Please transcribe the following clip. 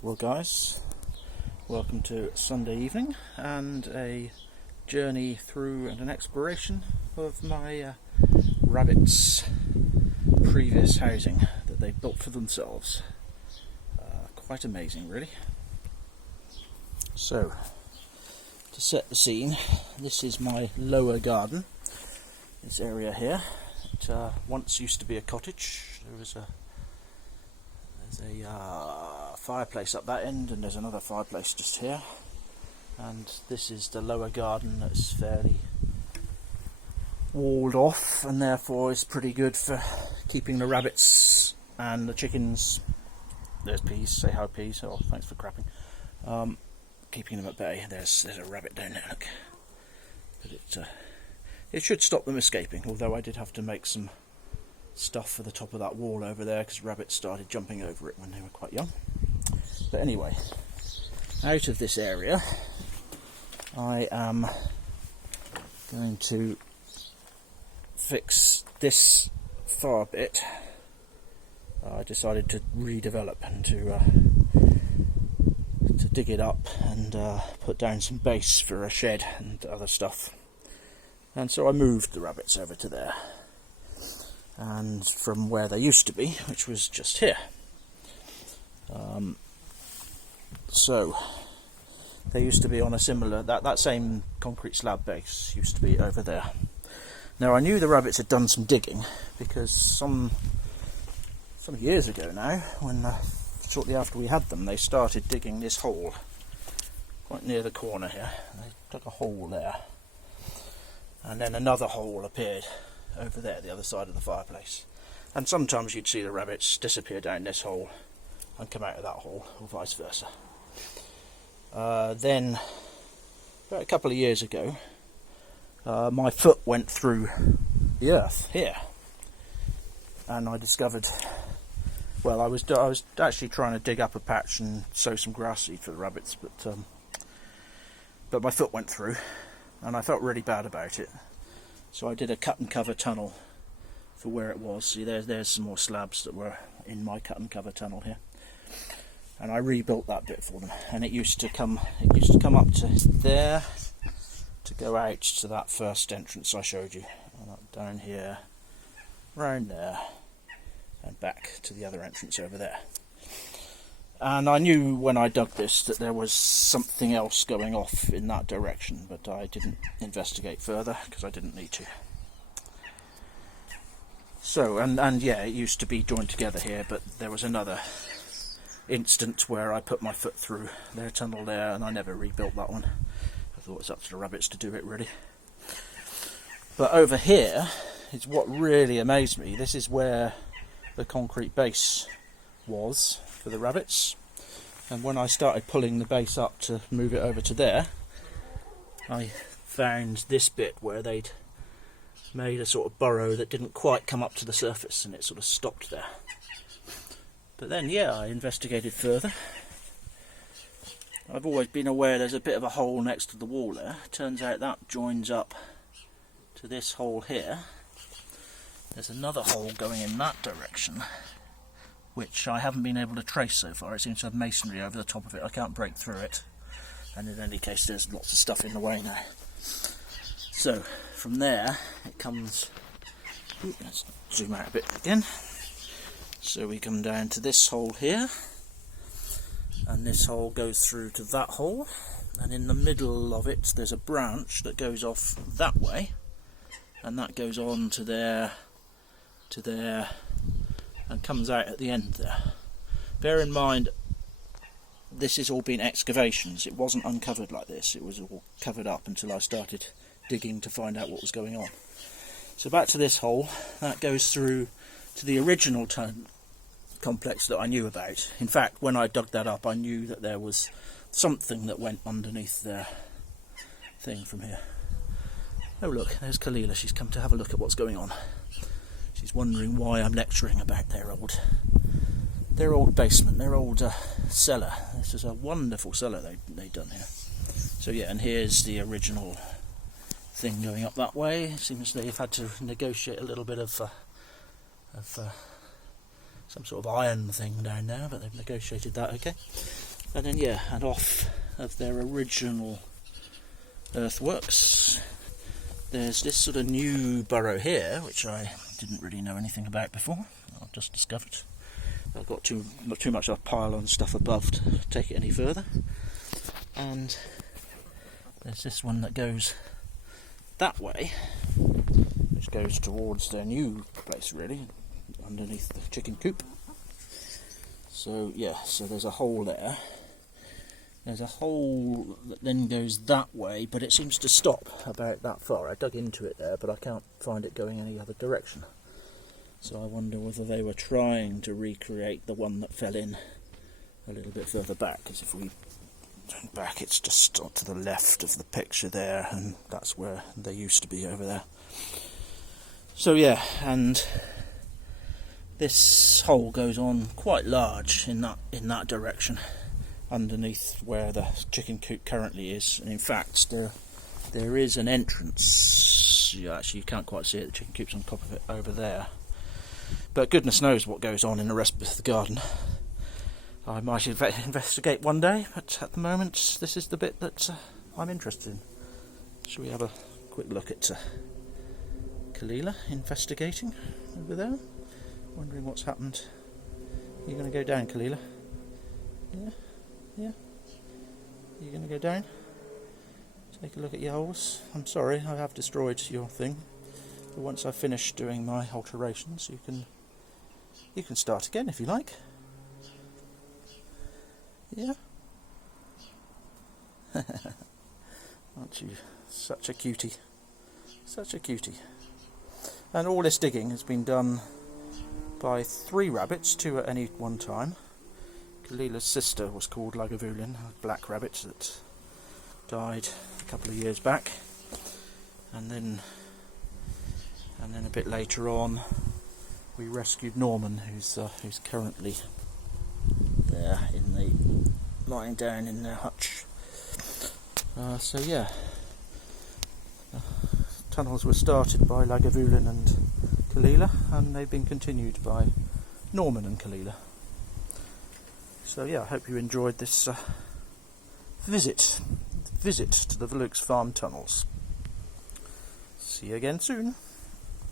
Well guys, welcome to Sunday evening and a journey through and an exploration of my rabbits' previous housing that they built for themselves. Quite amazing really. So, to set the scene, this is my lower garden, this area here. It once used to be a cottage. There's a fireplace up that end, and there's another fireplace just here, and this is the lower garden that's fairly walled off, and therefore is pretty good for keeping the rabbits and the chickens. There's Peas, say hi Peas, oh thanks for crapping. Keeping them at bay. There's a rabbit down there, look. But it should stop them escaping, although I did have to make some stuff for the top of that wall over there because rabbits started jumping over it when they were quite young. But anyway, out of this area I am going to fix this far bit. I decided to redevelop and to dig it up and put down some base for a shed and other stuff. And so I moved the rabbits over to there, and from where they used to be, which was just here. So they used to be on a similar, that same concrete slab base used to be over there. Now I knew the rabbits had done some digging because some years ago now, when shortly after we had them, they started digging this hole quite near the corner here. They dug a hole there, and then another hole appeared over there, the other side of the fireplace. And sometimes you'd see the rabbits disappear down this hole and come out of that hole, or vice versa. Then, about a couple of years ago, my foot went through the earth here, and I discovered, well, I was actually trying to dig up a patch and sow some grass seed for the rabbits, but my foot went through, and I felt really bad about it. So I did a cut and cover tunnel for where it was. See, there's some more slabs that were in my cut and cover tunnel here, and I rebuilt that bit for them. And it used to come up to there to go out to that first entrance I showed you, and up down here, round there, and back to the other entrance over there. And I knew when I dug this that there was something else going off in that direction, but I didn't investigate further because I didn't need to. So, and yeah, it used to be joined together here, but there was another instant where I put my foot through their tunnel there, and I never rebuilt that one. I thought it's up to the rabbits to do it, really. But over here is what really amazed me. This is where the concrete base was for the rabbits, and when I started pulling the base up to move it over to there, I found this bit where they'd made a sort of burrow that didn't quite come up to the surface, and it sort of stopped there. But then, yeah, I investigated further. I've always been aware there's a bit of a hole next to the wall there. Turns out that joins up to this hole here. There's another hole going in that direction, which I haven't been able to trace so far. It seems to have masonry over the top of it. I can't break through it, and in any case there's lots of stuff in the way now. So from there it comes, let's zoom out a bit again. So we come down to this hole here, and this hole goes through to that hole, and in the middle of it there's a branch that goes off that way, and that goes on to there, and comes out at the end there. Bear in mind, this has all been excavations. It wasn't uncovered like this. It was all covered up until I started digging to find out what was going on. So back to this hole, that goes through to the original complex that I knew about. In fact, when I dug that up, I knew that there was something that went underneath their thing from here. Oh look, there's Caol Ila. She's come to have a look at what's going on. She's wondering why I'm lecturing about their old basement, their old cellar. This is a wonderful cellar they've done here. So yeah, and here's the original thing going up that way. It seems they've had to negotiate a little bit of some sort of iron thing down there, but they've negotiated that okay. And then yeah, and off of their original earthworks, there's this sort of new burrow here, which I didn't really know anything about before. I've just discovered. I've got too much of a pile on stuff above to take it any further. And there's this one that goes that way, which goes towards their new place, really, underneath the chicken coop. So yeah, so there's a hole there. There's a hole that then goes that way, but it seems to stop about that far. I dug into it there, but I can't find it going any other direction. So I wonder whether they were trying to recreate the one that fell in a little bit further back, because if we turn back, it's just to the left of the picture there, and that's where they used to be over there. So yeah, and this hole goes on quite large in that direction, underneath where the chicken coop currently is. And in fact, there is an entrance. Actually, you can't quite see it. The chicken coop's on top of it over there. But goodness knows what goes on in the rest of the garden. I might investigate one day, but at the moment, this is the bit that I'm interested in. Shall we have a quick look at Caol Ila investigating over there? Wondering what's happened. You're going to go down, Caol Ila? Yeah? Yeah? You're going to go down? Take a look at your holes. I'm sorry, I have destroyed your thing. But once I've finished doing my alterations, you can start again if you like. Yeah? Aren't you such a cutie? Such a cutie. And all this digging has been done by 3 rabbits, 2 at any one time. Caol Ila's sister was called Lagavulin, a black rabbit that died a couple of years back. And then a bit later on, we rescued Norman, who's currently there lying down in their hutch. So yeah, tunnels were started by Lagavulin and Caol Ila, and they've been continued by Norman and Caol Ila. So yeah, I hope you enjoyed this visit to the Valuks Farm Tunnels. See you again soon.